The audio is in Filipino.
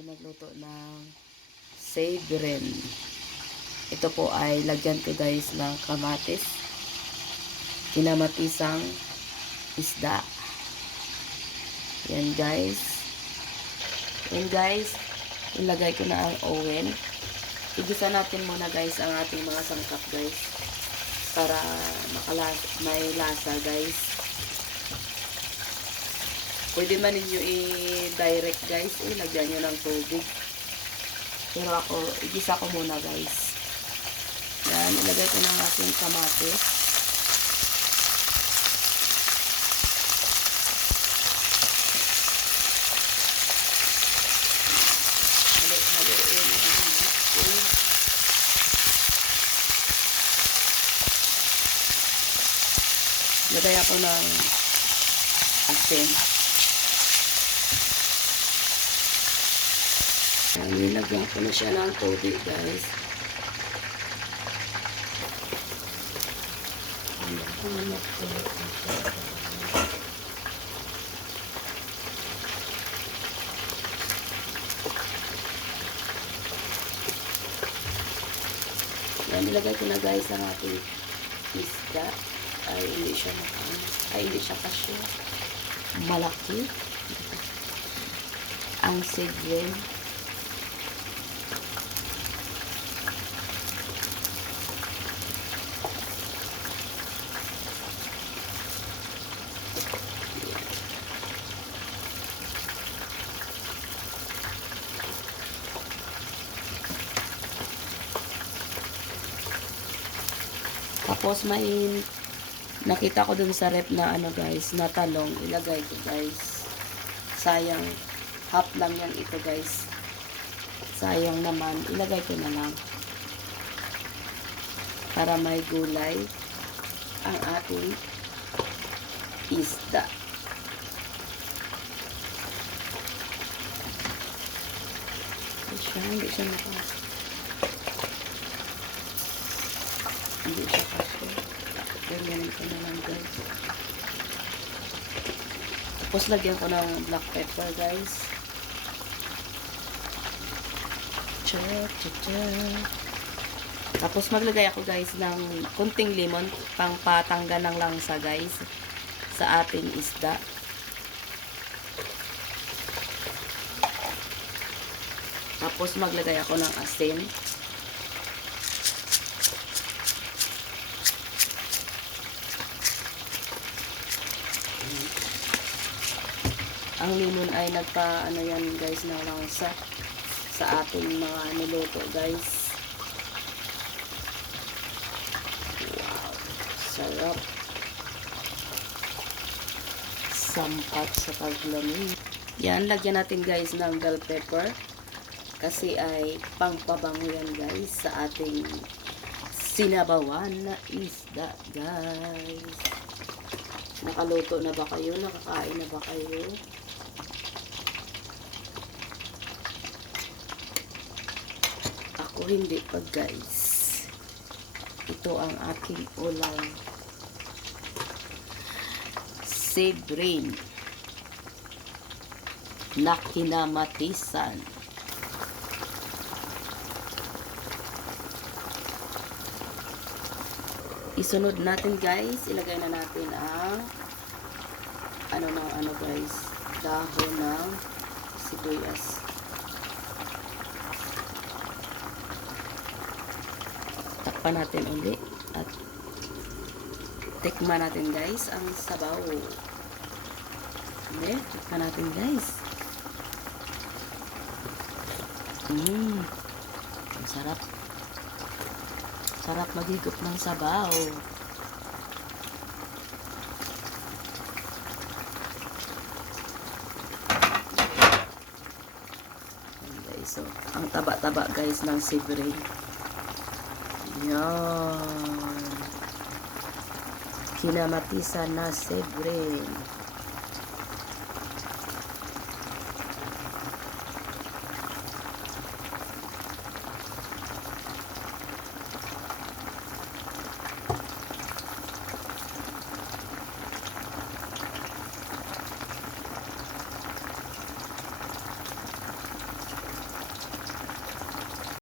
ay magluto ng savorin. Ito po ay lagyan ko guys ng kamatis, kinamatisang isda. Yan guys. Yan guys, ilagay ko na ang oven. Igisa natin muna guys ang ating mga sangkap guys. Para makalas may lasa guys. Pwede man ninyo i-direct guys. Ilagyan nyo ng tubig. Pero ako, igisa ko muna guys. Yan, ilagay ko ng ating kamatis. Haluin natin. Lagay ako ng asin. Ayan, nilagyan ko na siya ng tubig, guys. Yan, nilagay ko na guys ang ating isda. Ay, hindi siya maka, ay, hindi siya kasyo. Malaki. Ang sigrin. Tapos may nakita ko dun sa rep na ano guys, na talong. Ilagay ko guys. Sayang. Half lang yan ito guys. Sayang naman. Ilagay ko na lang. Para may gulay ang ating isda. Ay siya, hindi siya naka hindi siya kasi ganyan ko na lang guys tapos lagyan ko ng black pepper guys. Cha cha cha tapos maglagay ako guys ng kunting lemon. Pang patanggal ng langsa guys sa ating isda. Tapos maglagay ako ng asin ang limon ay nagpa ano yan guys na langsa sa ating mga niluto guys. Wow. Sarap. Sampat sa paglamig yan lagyan natin guys ng bell pepper. Kasi ay pangpabango yan guys sa ating sinabawan na isda guys. Nakaluto na ba kayo? Nakakain na ba kayo Ako hindi pa guys. Ito ang aking ulam. Rain. Na kinamatisan. Isunod natin guys. Ilagay na natin ang ano ng ano guys. Dahon ng sibuyas. Takpan natin uli at tikman natin guys ang sabaw. Hindi, tikman natin guys. Mmm ang sarap. Sarap magigop ng sabaw. So ang taba-taba guys ng savory yan. Kinamatisan na sebrin.